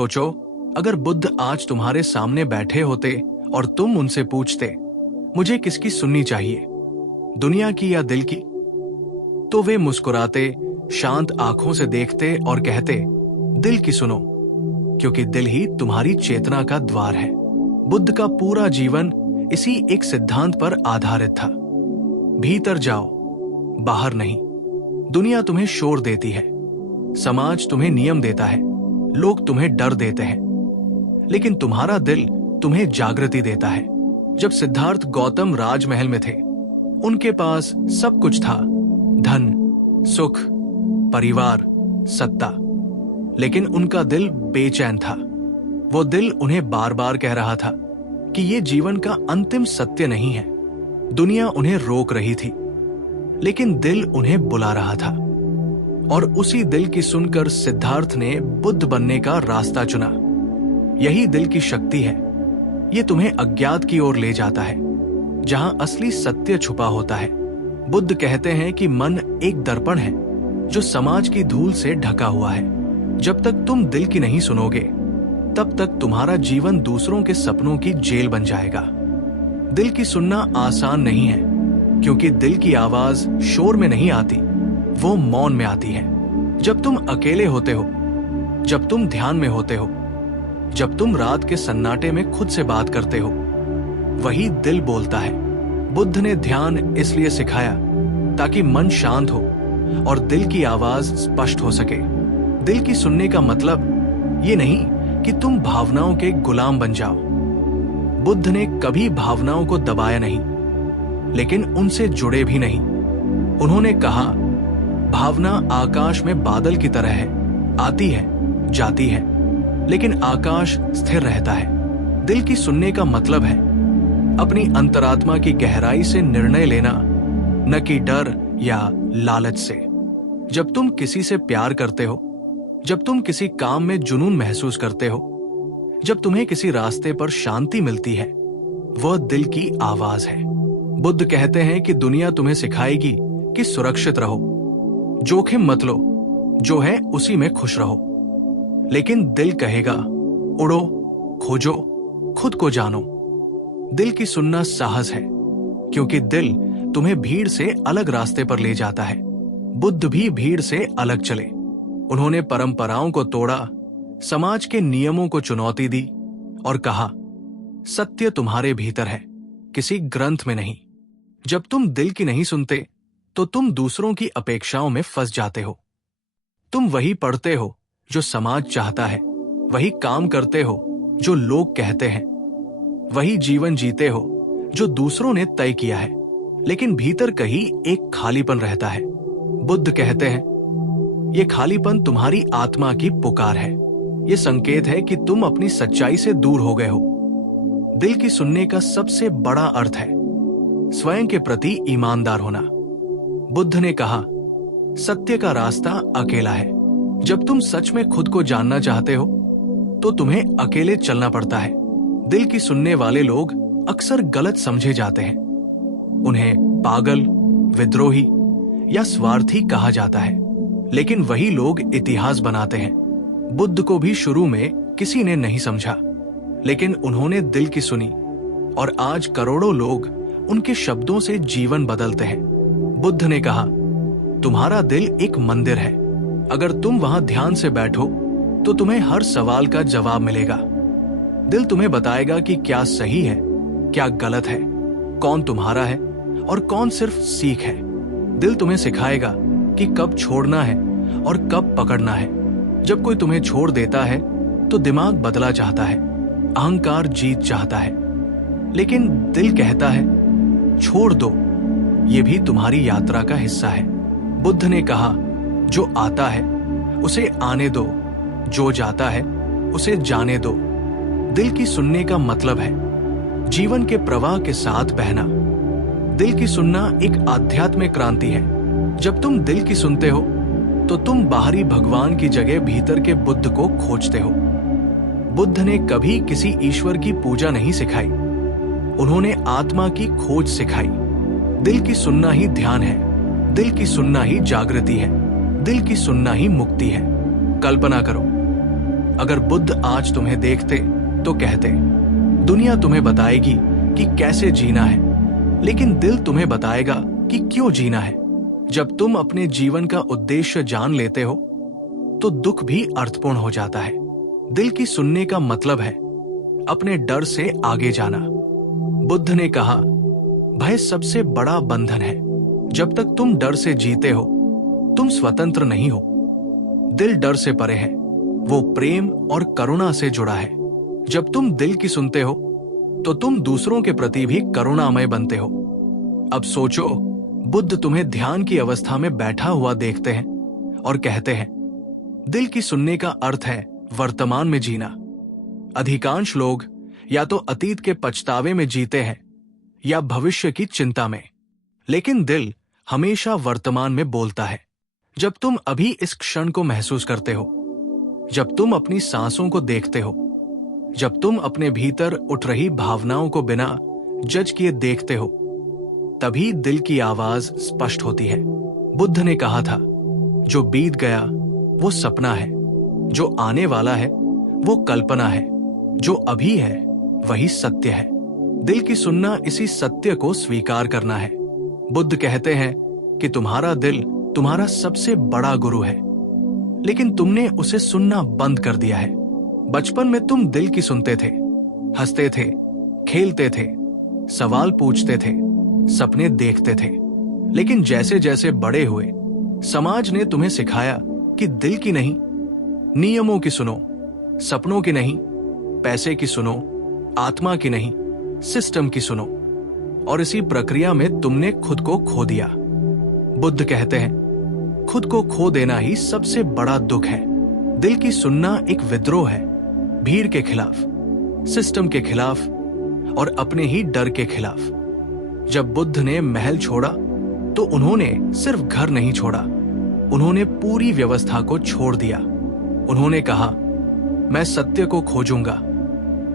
सोचो, अगर बुद्ध आज तुम्हारे सामने बैठे होते और तुम उनसे पूछते, मुझे किसकी सुननी चाहिए, दुनिया की या दिल की, तो वे मुस्कुराते, शांत आंखों से देखते और कहते, दिल की सुनो, क्योंकि दिल ही तुम्हारी चेतना का द्वार है। बुद्ध का पूरा जीवन इसी एक सिद्धांत पर आधारित था। भीतर जाओ, बाहर नहीं। दुनिया तुम्हें शोर देती है, समाज तुम्हें नियम देता है, लोग तुम्हें डर देते हैं, लेकिन तुम्हारा दिल तुम्हें जागृति देता है। जब सिद्धार्थ गौतम राजमहल में थे, उनके पास सब कुछ था, धन, सुख, परिवार, सत्ता, लेकिन उनका दिल बेचैन था। वो दिल उन्हें बार बार कह रहा था कि ये जीवन का अंतिम सत्य नहीं है। दुनिया उन्हें रोक रही थी, लेकिन दिल उन्हें बुला रहा था। और उसी दिल की सुनकर सिद्धार्थ ने बुद्ध बनने का रास्ता चुना। यही दिल की शक्ति है। ये तुम्हें अज्ञात की ओर ले जाता है, जहां असली सत्य छुपा होता है। बुद्ध कहते हैं कि मन एक दर्पण है जो समाज की धूल से ढका हुआ है। जब तक तुम दिल की नहीं सुनोगे, तब तक तुम्हारा जीवन दूसरों के सपनों की जेल बन जाएगा। दिल की सुनना आसान नहीं है, क्योंकि दिल की आवाज शोर में नहीं आती, वो मौन में आती है। जब तुम अकेले होते हो, जब तुम ध्यान में होते हो, जब तुम रात के सन्नाटे में खुद से बात करते हो, वही दिल बोलता है। बुद्ध ने ध्यान इसलिए सिखाया ताकि मन शांत हो और दिल की आवाज स्पष्ट हो सके। दिल की सुनने का मतलब ये नहीं कि तुम भावनाओं के गुलाम बन जाओ। बुद्ध ने कभी भावनाओं को दबाया नहीं, लेकिन उनसे जुड़े भी नहीं। उन्होंने कहा, भावना आकाश में बादल की तरह है, आती है, जाती है, लेकिन आकाश स्थिर रहता है। दिल की सुनने का मतलब है अपनी अंतरात्मा की गहराई से निर्णय लेना, न कि डर या लालच से। जब तुम किसी से प्यार करते हो, जब तुम किसी काम में जुनून महसूस करते हो, जब तुम्हें किसी रास्ते पर शांति मिलती है, वह दिल की आवाज है। बुद्ध कहते हैं कि दुनिया तुम्हें सिखाएगी कि सुरक्षित रहो, जोखिम मत लो, जो है उसी में खुश रहो। लेकिन दिल कहेगा, उड़ो, खोजो, खुद को जानो। दिल की सुनना साहस है, क्योंकि दिल तुम्हें भीड़ से अलग रास्ते पर ले जाता है। बुद्ध भी भीड़ से अलग चले। उन्होंने परंपराओं को तोड़ा, समाज के नियमों को चुनौती दी और कहा, सत्य तुम्हारे भीतर है, किसी ग्रंथ में नहीं। जब तुम दिल की नहीं सुनते, तो तुम दूसरों की अपेक्षाओं में फंस जाते हो। तुम वही पढ़ते हो जो समाज चाहता है, वही काम करते हो जो लोग कहते हैं, वही जीवन जीते हो जो दूसरों ने तय किया है, लेकिन भीतर कहीं एक खालीपन रहता है। बुद्ध कहते हैं, ये खालीपन तुम्हारी आत्मा की पुकार है। ये संकेत है कि तुम अपनी सच्चाई से दूर हो गए हो। दिल की सुनने का सबसे बड़ा अर्थ है स्वयं के प्रति ईमानदार होना। बुद्ध ने कहा, सत्य का रास्ता अकेला है। जब तुम सच में खुद को जानना चाहते हो, तो तुम्हें अकेले चलना पड़ता है। दिल की सुनने वाले लोग अक्सर गलत समझे जाते हैं। उन्हें पागल, विद्रोही या स्वार्थी कहा जाता है, लेकिन वही लोग इतिहास बनाते हैं। बुद्ध को भी शुरू में किसी ने नहीं समझा, लेकिन उन्होंने दिल की सुनी और आज करोड़ों लोग उनके शब्दों से जीवन बदलते हैं। बुद्ध ने कहा, तुम्हारा दिल एक मंदिर है। अगर तुम वहां ध्यान से बैठो, तो तुम्हें हर सवाल का जवाब मिलेगा। दिल तुम्हें बताएगा कि क्या सही है, क्या गलत है, कौन तुम्हारा है और कौन सिर्फ सीख है। दिल तुम्हें सिखाएगा कि कब छोड़ना है और कब पकड़ना है। जब कोई तुम्हें छोड़ देता है, तो दिमाग बदला चाहता है, अहंकार जीत चाहता है, लेकिन दिल कहता है, छोड़ दो, ये भी तुम्हारी यात्रा का हिस्सा है। बुद्ध ने कहा, जो आता है उसे आने दो, जो जाता है उसे जाने दो। दिल की सुनने का मतलब है जीवन के प्रवाह के साथ बहना। दिल की सुनना एक आध्यात्मिक क्रांति है। जब तुम दिल की सुनते हो, तो तुम बाहरी भगवान की जगह भीतर के बुद्ध को खोजते हो। बुद्ध ने कभी किसी ईश्वर की पूजा नहीं सिखाई, उन्होंने आत्मा की खोज सिखाई। दिल की सुनना ही ध्यान है, दिल की सुनना ही जागृति है, दिल की सुनना ही मुक्ति है। कल्पना करो, अगर बुद्ध आज तुम्हें देखते तो कहते, दुनिया तुम्हें बताएगी कि कैसे जीना है, लेकिन दिल तुम्हें बताएगा कि क्यों जीना है। जब तुम अपने जीवन का उद्देश्य जान लेते हो तो दुख भी अर्थपूर्ण हो जाता है। दिल की सुनने का मतलब है अपने डर से आगे जाना। बुद्ध ने कहा, भय सबसे बड़ा बंधन है। जब तक तुम डर से जीते हो तुम स्वतंत्र नहीं हो। दिल डर से परे है, वो प्रेम और करुणा से जुड़ा है। जब तुम दिल की सुनते हो तो तुम दूसरों के प्रति भी करुणामय बनते हो। अब सोचो, बुद्ध तुम्हें ध्यान की अवस्था में बैठा हुआ देखते हैं और कहते हैं, दिल की सुनने का अर्थ है वर्तमान में जीना। अधिकांश लोग या तो अतीत के पछतावे में जीते हैं या भविष्य की चिंता में, लेकिन दिल हमेशा वर्तमान में बोलता है। जब तुम अभी इस क्षण को महसूस करते हो, जब तुम अपनी सांसों को देखते हो, जब तुम अपने भीतर उठ रही भावनाओं को बिना जज किए देखते हो, तभी दिल की आवाज स्पष्ट होती है। बुद्ध ने कहा था, जो बीत गया वो सपना है, जो आने वाला है वो कल्पना है, जो अभी है वही सत्य है। दिल की सुनना इसी सत्य को स्वीकार करना है। बुद्ध कहते हैं कि तुम्हारा दिल तुम्हारा सबसे बड़ा गुरु है, लेकिन तुमने उसे सुनना बंद कर दिया है। बचपन में तुम दिल की सुनते थे, हंसते थे, खेलते थे, सवाल पूछते थे, सपने देखते थे। लेकिन जैसे जैसे बड़े हुए, समाज ने तुम्हें सिखाया कि दिल की नहीं, नियमों की सुनो, सपनों की नहीं, पैसे की सुनो, आत्मा की नहीं, सिस्टम की सुनो। और इसी प्रक्रिया में तुमने खुद को खो दिया। बुद्ध कहते हैं, खुद को खो देना ही सबसे बड़ा दुख है। दिल की सुनना एक विद्रोह है, भीड़ के खिलाफ, सिस्टम के खिलाफ और अपने ही डर के खिलाफ। जब बुद्ध ने महल छोड़ा तो उन्होंने सिर्फ घर नहीं छोड़ा, उन्होंने पूरी व्यवस्था को छोड़ दिया। उन्होंने कहा, मैं सत्य को खोजूंगा,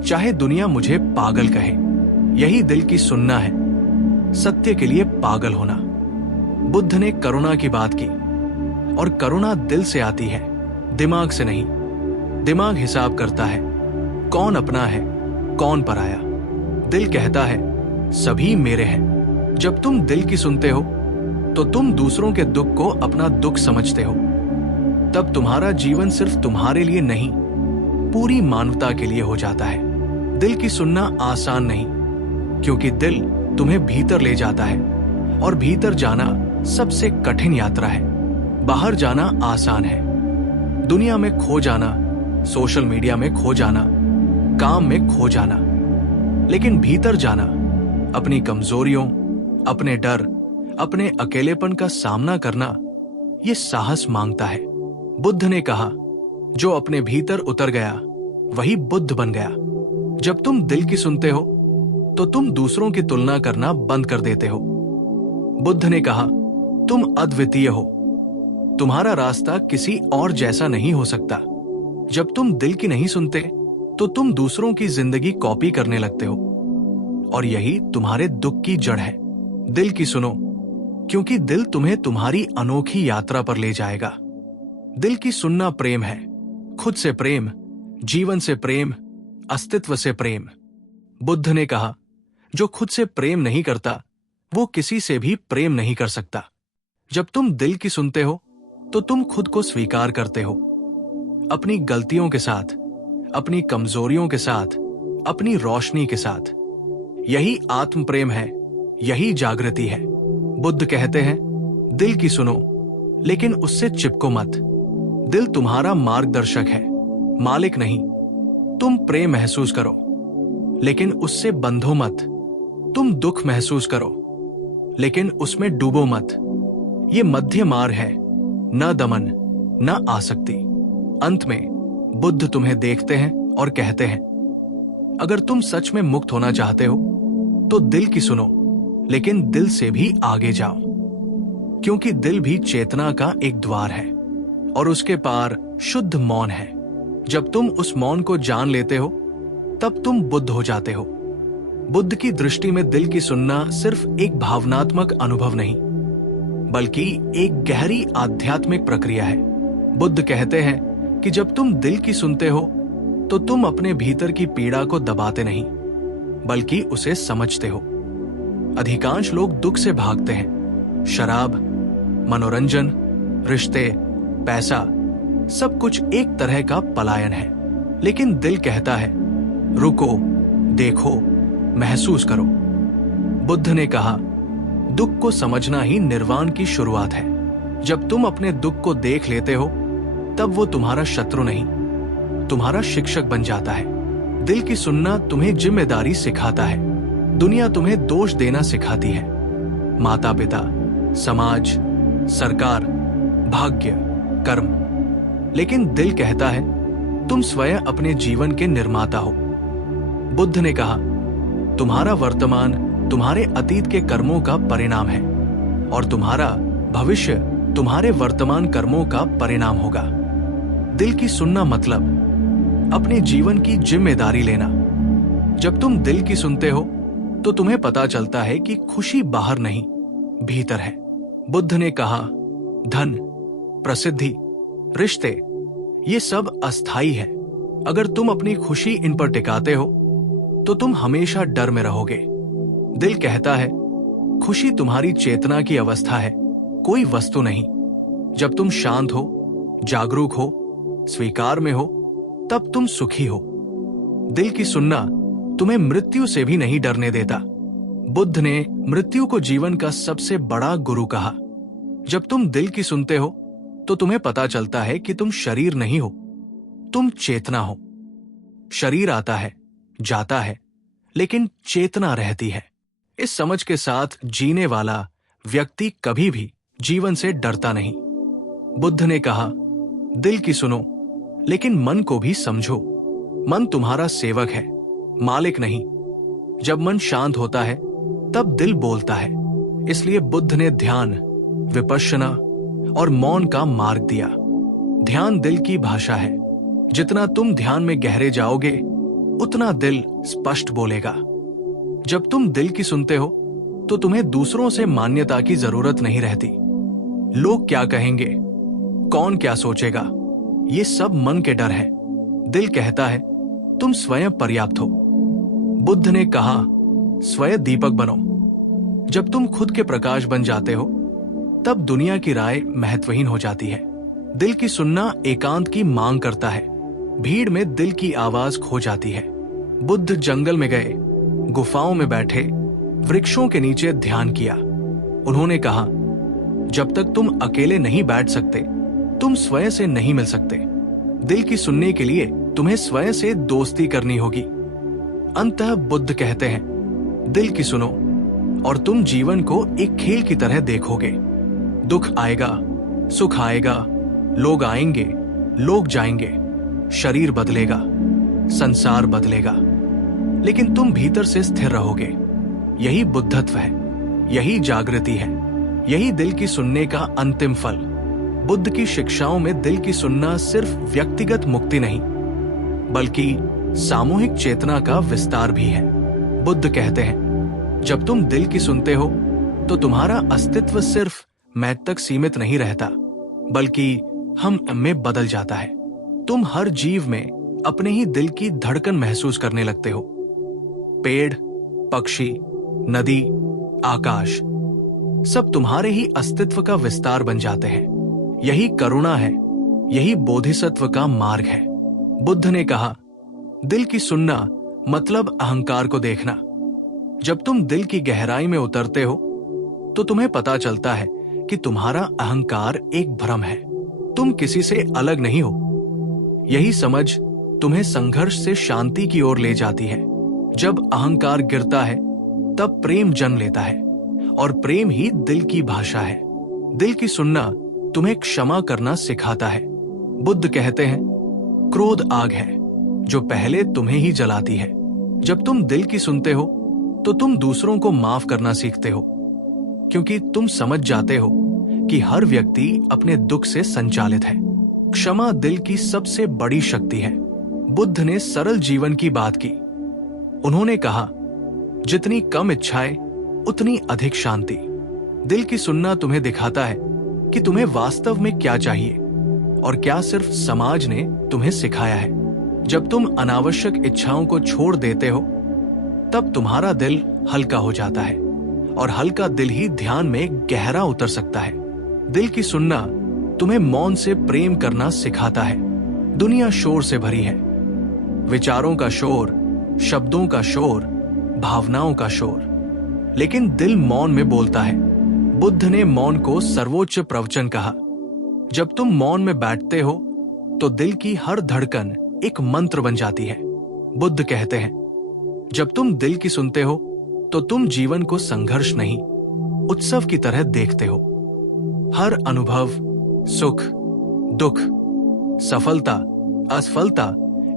चाहे दुनिया मुझे पागल कहे। यही दिल की सुनना है, सत्य के लिए पागल होना। बुद्ध ने करुणा की बात की, और करुणा दिल से आती है, दिमाग से नहीं। दिमाग हिसाब करता है, कौन अपना है, कौन पराया। दिल कहता है, सभी मेरे हैं। जब तुम दिल की सुनते हो तो तुम दूसरों के दुख को अपना दुख समझते हो। तब तुम्हारा जीवन सिर्फ तुम्हारे लिए नहीं, पूरी मानवता के लिए हो जाता है। दिल की सुनना आसान नहीं, क्योंकि दिल तुम्हें भीतर ले जाता है, और भीतर जाना सबसे कठिन यात्रा है। बाहर जाना आसान है, दुनिया में खो जाना, सोशल मीडिया में खो जाना, काम में खो जाना। लेकिन भीतर जाना, अपनी कमजोरियों, अपने डर, अपने अकेलेपन का सामना करना, ये साहस मांगता है। बुद्ध ने कहा, जो अपने भीतर उतर गया वही बुद्ध बन गया। जब तुम दिल की सुनते हो तो तुम दूसरों की तुलना करना बंद कर देते हो। बुद्ध ने कहा, तुम अद्वितीय हो, तुम्हारा रास्ता किसी और जैसा नहीं हो सकता। जब तुम दिल की नहीं सुनते तो तुम दूसरों की जिंदगी कॉपी करने लगते हो, और यही तुम्हारे दुख की जड़ है। दिल की सुनो, क्योंकि दिल तुम्हें तुम्हारी अनोखी यात्रा पर ले जाएगा। दिल की सुनना प्रेम है, खुद से प्रेम, जीवन से प्रेम, अस्तित्व से प्रेम। बुद्ध ने कहा, जो खुद से प्रेम नहीं करता वो किसी से भी प्रेम नहीं कर सकता। जब तुम दिल की सुनते हो तो तुम खुद को स्वीकार करते हो, अपनी गलतियों के साथ, अपनी कमजोरियों के साथ, अपनी रोशनी के साथ। यही आत्म प्रेम है, यही जागृति है। बुद्ध कहते हैं, दिल की सुनो, लेकिन उससे चिपको मत। दिल तुम्हारा मार्गदर्शक है, मालिक नहीं। तुम प्रेम महसूस करो, लेकिन उससे बंधो मत। तुम दुख महसूस करो, लेकिन उसमें डूबो मत। ये मध्य मार्ग है, न दमन न आसक्ति। अंत में बुद्ध तुम्हें देखते हैं और कहते हैं, अगर तुम सच में मुक्त होना चाहते हो तो दिल की सुनो, लेकिन दिल से भी आगे जाओ, क्योंकि दिल भी चेतना का एक द्वार है और उसके पार शुद्ध मौन है। जब तुम उस मौन को जान लेते हो तब तुम बुद्ध हो जाते हो। बुद्ध की दृष्टि में दिल की सुनना सिर्फ एक भावनात्मक अनुभव नहीं, बल्कि एक गहरी आध्यात्मिक प्रक्रिया है। बुद्ध कहते हैं कि जब तुम दिल की सुनते हो तो तुम अपने भीतर की पीड़ा को दबाते नहीं, बल्कि उसे समझते हो। अधिकांश लोग दुख से भागते हैं। शराब, मनोरंजन, रिश्ते, पैसा, सब कुछ एक तरह का पलायन है। लेकिन दिल कहता है, रुको, देखो, महसूस करो। बुद्ध ने कहा, दुख को समझना ही निर्वाण की शुरुआत है। जब तुम अपने दुख को देख लेते हो, तब वो तुम्हारा शत्रु नहीं, तुम्हारा शिक्षक बन जाता है। दिल की सुनना तुम्हें जिम्मेदारी सिखाता है। दुनिया तुम्हें दोष देना सिखाती है, माता पिता, समाज, सरकार, भाग्य, कर्म। लेकिन दिल कहता है, तुम स्वयं अपने जीवन के निर्माता हो। बुद्ध ने कहा, तुम्हारा वर्तमान तुम्हारे अतीत के कर्मों का परिणाम है और तुम्हारा भविष्य तुम्हारे वर्तमान कर्मों का परिणाम होगा। दिल की सुनना मतलब अपने जीवन की जिम्मेदारी लेना। जब तुम दिल की सुनते हो तो तुम्हें पता चलता है कि खुशी बाहर नहीं, भीतर है। बुद्ध ने कहा, धन, प्रसिद्धि, रिश्ते, ये सब अस्थाई है। अगर तुम अपनी खुशी इन पर टिकाते हो तो तुम हमेशा डर में रहोगे। दिल कहता है, खुशी तुम्हारी चेतना की अवस्था है, कोई वस्तु नहीं। जब तुम शांत हो, जागरूक हो, स्वीकार में हो, तब तुम सुखी हो। दिल की सुनना तुम्हें मृत्यु से भी नहीं डरने देता। बुद्ध ने मृत्यु को जीवन का सबसे बड़ा गुरु कहा। जब तुम दिल की सुनते हो तो तुम्हें पता चलता है कि तुम शरीर नहीं हो, तुम चेतना हो। शरीर आता है, जाता है, लेकिन चेतना रहती है। इस समझ के साथ जीने वाला व्यक्ति कभी भी जीवन से डरता नहीं। बुद्ध ने कहा, दिल की सुनो, लेकिन मन को भी समझो। मन तुम्हारा सेवक है, मालिक नहीं। जब मन शांत होता है तब दिल बोलता है। इसलिए बुद्ध ने ध्यान, विपश्यना और मौन का मार्ग दिया। ध्यान दिल की भाषा है। जितना तुम ध्यान में गहरे जाओगे, उतना दिल स्पष्ट बोलेगा। जब तुम दिल की सुनते हो तो तुम्हें दूसरों से मान्यता की जरूरत नहीं रहती। लोग क्या कहेंगे, कौन क्या सोचेगा, ये सब मन के डर है। दिल कहता है, तुम स्वयं पर्याप्त हो। बुद्ध ने कहा, स्वयं दीपक बनो। जब तुम खुद के प्रकाश बन जाते हो तब दुनिया की राय महत्वहीन हो जाती है। दिल की सुनना एकांत की मांग करता है। भीड़ में दिल की आवाज खो जाती है। बुद्ध जंगल में गए, गुफाओं में बैठे, वृक्षों के नीचे ध्यान किया। उन्होंने कहा, जब तक तुम अकेले नहीं बैठ सकते, तुम स्वयं से नहीं मिल सकते। दिल की सुनने के लिए तुम्हें स्वयं से दोस्ती करनी होगी। अंततः बुद्ध कहते हैं, दिल की सुनो और तुम जीवन को एक खेल की तरह देखोगे। दुख आएगा, सुख आएगा, लोग आएंगे, लोग जाएंगे, शरीर बदलेगा, संसार बदलेगा, लेकिन तुम भीतर से स्थिर रहोगे। यही बुद्धत्व है, यही जागृति है, यही दिल की सुनने का अंतिम फल। बुद्ध की शिक्षाओं में दिल की सुनना सिर्फ व्यक्तिगत मुक्ति नहीं, बल्कि सामूहिक चेतना का विस्तार भी है। बुद्ध कहते हैं, जब तुम दिल की सुनते हो तो तुम्हारा अस्तित्व सिर्फ मैं तक सीमित नहीं रहता, बल्कि हम में बदल जाता है। तुम हर जीव में अपने ही दिल की धड़कन महसूस करने लगते हो। पेड़, पक्षी, नदी, आकाश, सब तुम्हारे ही अस्तित्व का विस्तार बन जाते हैं। यही करुणा है, यही बोधिसत्व का मार्ग है। बुद्ध ने कहा, दिल की सुनना मतलब अहंकार को देखना। जब तुम दिल की गहराई में उतरते हो तो तुम्हें पता चलता है कि तुम्हारा अहंकार एक भ्रम है। तुम किसी से अलग नहीं हो। यही समझ तुम्हें संघर्ष से शांति की ओर ले जाती है। जब अहंकार गिरता है तब प्रेम जन्म लेता है, और प्रेम ही दिल की भाषा है। दिल की सुनना तुम्हें क्षमा करना सिखाता है। बुद्ध कहते हैं, क्रोध आग है जो पहले तुम्हें ही जलाती है। जब तुम दिल की सुनते हो तो तुम दूसरों को माफ करना सीखते हो, क्योंकि तुम समझ जाते हो कि हर व्यक्ति अपने दुख से संचालित है। क्षमा दिल की सबसे बड़ी शक्ति है। बुद्ध ने सरल जीवन की बात की। उन्होंने कहा, जितनी कम इच्छाएं उतनी अधिक शांति। दिल की सुनना तुम्हें दिखाता है कि तुम्हें वास्तव में क्या चाहिए और क्या सिर्फ समाज ने तुम्हें सिखाया है? जब तुम अनावश्यक इच्छाओं को छोड़ देते हो तब तुम्हारा दिल हल्का हो जाता है, और हल्का दिल ही ध्यान में गहरा उतर सकता है। दिल की सुनना तुम्हें मौन से प्रेम करना सिखाता है। दुनिया शोर से भरी है, विचारों का शोर, शब्दों का शोर, भावनाओं का शोर, लेकिन दिल मौन में बोलता है। बुद्ध ने मौन को सर्वोच्च प्रवचन कहा। जब तुम मौन में बैठते हो तो दिल की हर धड़कन एक मंत्र बन जाती है। बुद्ध कहते हैं, जब तुम दिल की सुनते हो तो तुम जीवन को संघर्ष नहीं, उत्सव की तरह देखते हो। हर अनुभव, सुख, दुख, सफलता, असफलता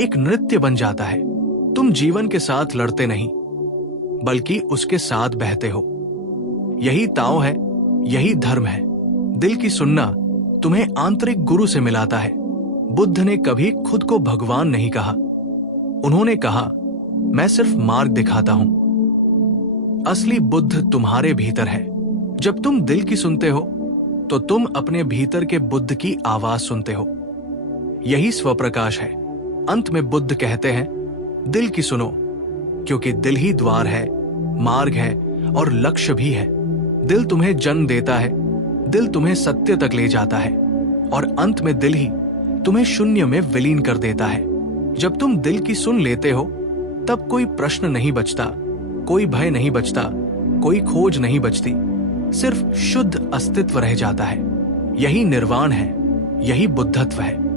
एक नृत्य बन जाता है। तुम जीवन के साथ लड़ते नहीं, बल्कि उसके साथ बहते हो। यही ताओ है, यही धर्म है। दिल की सुनना तुम्हें आंतरिक गुरु से मिलाता है। बुद्ध ने कभी खुद को भगवान नहीं कहा। उन्होंने कहा, मैं सिर्फ मार्ग दिखाता हूं। असली बुद्ध तुम्हारे भीतर है। जब तुम दिल की सुनते हो तो तुम अपने भीतर के बुद्ध की आवाज सुनते हो। यही स्वप्रकाश है। अंत में बुद्ध कहते हैं, दिल की सुनो, क्योंकि दिल ही द्वार है, मार्ग है और लक्ष्य भी है। दिल तुम्हें जन्म देता है, दिल तुम्हें सत्य तक ले जाता है, और अंत में दिल ही तुम्हें शून्य में विलीन कर देता है। जब तुम दिल की सुन लेते हो तब कोई प्रश्न नहीं बचता, कोई भय नहीं बचता, कोई खोज नहीं बचती, सिर्फ शुद्ध अस्तित्व रह जाता है। यही निर्वाण है, यही बुद्धत्व है।